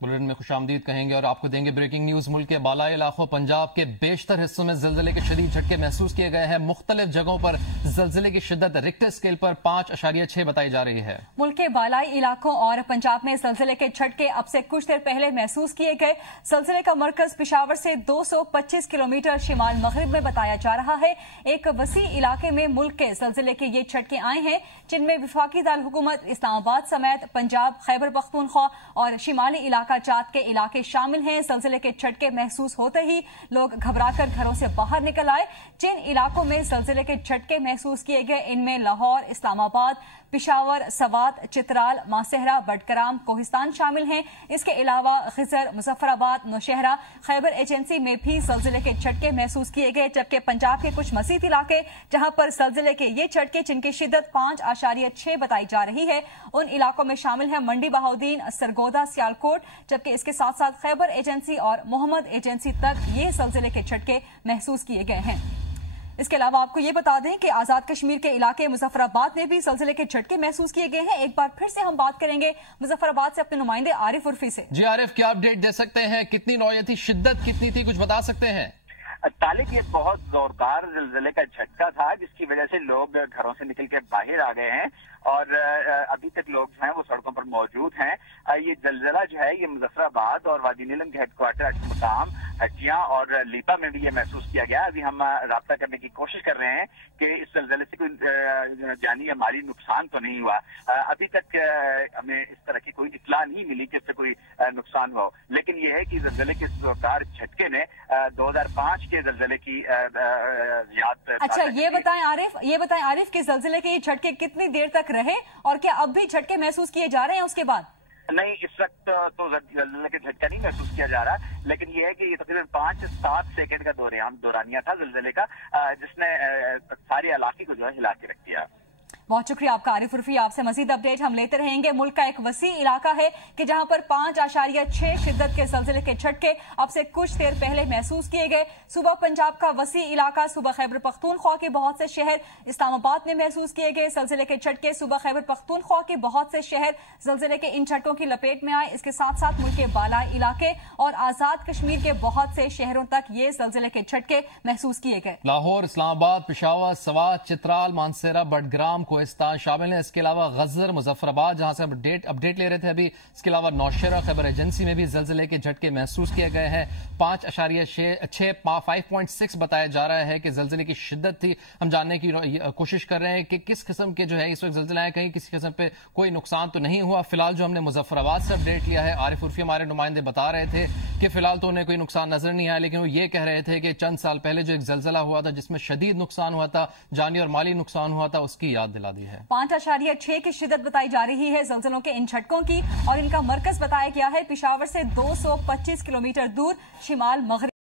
Bulletin में खुशामदीद कहेंगे और आपको देंगे ब्रेकिंग न्यूज। मुल्क के बालाई इलाकों पंजाब के बेशतर हिस्सों में ज़लज़ले के शदीद झटके महसूस किए गए हैं। मुख्तलिफ जगहों पर ज़लज़ले की शिद्दत रिक्टर स्केल पर 5.6 बताई जा रही है। मुल्क के बालाई इलाकों और पंजाब में ज़लज़ले के झटके अब से कुछ देर पहले महसूस किए गए। ज़लज़ले का मरकज पेशावर से 225 किलोमीटर शिमाल मगरिब में बताया जा रहा है। एक वसी इलाके में मुल्क के ज़लज़ले के ये झटके आए हैं, जिनमें वफाकी दारुल हुकूमत इस्लामाबाद समेत पंजाब, खैबर पख्तूनख्वा और शिमाली इलाका जात के इलाके शामिल हैं। ज़लज़ले के झटके महसूस होते ही लोग घबराकर घरों से बाहर निकल आए। जिन इलाकों में ज़लज़ले के झटके महसूस किए गए इनमें लाहौर, इस्लामाबाद, पिशावर, सवात, चित्राल, मासेहरा, बडकराम, कोहिस्तान शामिल हैं। इसके अलावा खिजर, मुजफ्फराबाद, नौशहरा, खैबर एजेंसी में भी ज़लज़ले के झटके महसूस किए गए। जबकि पंजाब के कुछ मज़ीद इलाके जहां पर ज़लज़ले के ये झटके जिनकी शिद्दत 5.6 बताई जा रही है, उन इलाकों में शामिल है मंडी बहाउद्दीन, सरगोदा, सियालकोट। जबकि इसके साथ साथ खैबर एजेंसी और मोहम्मद एजेंसी तक ये ज़लज़ले के झटके महसूस किए गए हैं। इसके अलावा आपको ये बता दें कि आजाद कश्मीर के इलाके मुजफ्फराबाद में भी ज़लज़ले के झटके महसूस किए गए हैं। एक बार फिर से हम बात करेंगे मुजफ्फराबाद से अपने नुमाइंदे आरिफ उर्फी से। जी आरिफ, क्या अपडेट दे सकते हैं? कितनी नौयत थी, शिद्दत कितनी थी, कुछ बता सकते हैं? तालिब, ये बहुत जोरदार ज़लज़ले का झटका था, जिसकी वजह से लोग घरों से निकल के बाहर आ गए हैं और अभी तक लोग जो हैं वो सड़कों पर मौजूद हैं। ये ज़लज़ला जो है ये मुजफ्फराबाद और वादी नीलम के हेडक्वार्टर मुकाम हटिया और लीपा में भी ये महसूस किया गया। अभी हम राब्ता करने की कोशिश कर रहे हैं कि इस ज़लज़ले से कोई जानी या माली नुकसान तो नहीं हुआ। अभी तक हमें इस तरह की कोई इत्तला नहीं मिली कि इससे कोई नुकसान हो, लेकिन ये है कि ज़लज़ले के जोरदार झटके ने 2005 के ज़लज़ले की याद। अच्छा, ये बताएं आरिफ कि ज़लज़ले के ये झटके कितनी देर तक रहे और क्या अब भी झटके महसूस किए जा रहे हैं उसके बाद? नहीं, इस वक्त तो ज़लज़ले के झटका नहीं महसूस किया जा रहा, लेकिन यह है कि ये तकरीबन 5 से 7 सेकंड का दौरानिया था ज़लज़ले का, जिसने सारे इलाके को जो है हिला के रख दिया। बहुत शुक्रिया आपका आरिफ उर्फी। आपसे मजीद अपडेट हम लेते रहेंगे। मुल्क का एक वसी इलाका है कि जहां पर 5.6 शिद्दत के ज़लज़ले के झटके अब से कुछ देर पहले महसूस किए गए। सुबह पंजाब का वसी इलाका, सुबह खैबर पख्तूनख्वा के बहुत से शहर, इस्लामाबाद में महसूस किए गए ज़लज़ले के झटके। सुबह खैबर पख्तूनख्वा के बहुत से शहर ज़लज़ले के इन झटकों की लपेट में आए। इसके साथ साथ मुल्क के बालाई इलाके और आजाद कश्मीर के बहुत से शहरों तक ये ज़लज़ले के झटके महसूस किए गए। लाहौर, इस्लामाबाद, पिशावर, सवात, चित्राल, मानसेरा, बडग्राम, कोहिस्तान शामिल है। इसके अलावा गजर, मुजफ्फराबाद जहां से अपडेट ले रहे थे अभी, इसके अलावा नौशहरा, खैबर एजेंसी में भी ज़लज़ले के झटके महसूस किए गए हैं। 5.6 बताया जा रहा है कि ज़लज़ले की शिद्दत थी। हम जानने की कोशिश कर रहे हैं कि किस किस्म के जो है इस वक्त ज़लज़ला है, कहीं किसी किस्म पे कोई नुकसान तो नहीं हुआ। फिलहाल जो हमने मुजफ्फराबाद से अपडेट लिया है, आरिफ उर्फी हमारे नुमाइंदे बता रहे थे कि फिलहाल तो उन्हें कोई नुकसान नजर नहीं आया, लेकिन वो ये कह रहे थे कि चंद साल पहले जो एक ज़लज़ला हुआ था जिसमें शदीद नुकसान हुआ था, जानी और माली नुकसान हुआ था, उसकी याद दिला दी है। 5.6 की शिद्दत बताई जा रही है ज़लज़लों के इन झटकों की और इनका मरकज बताया गया है पिशावर से 225 किलोमीटर दूर शिमाल मगरिब।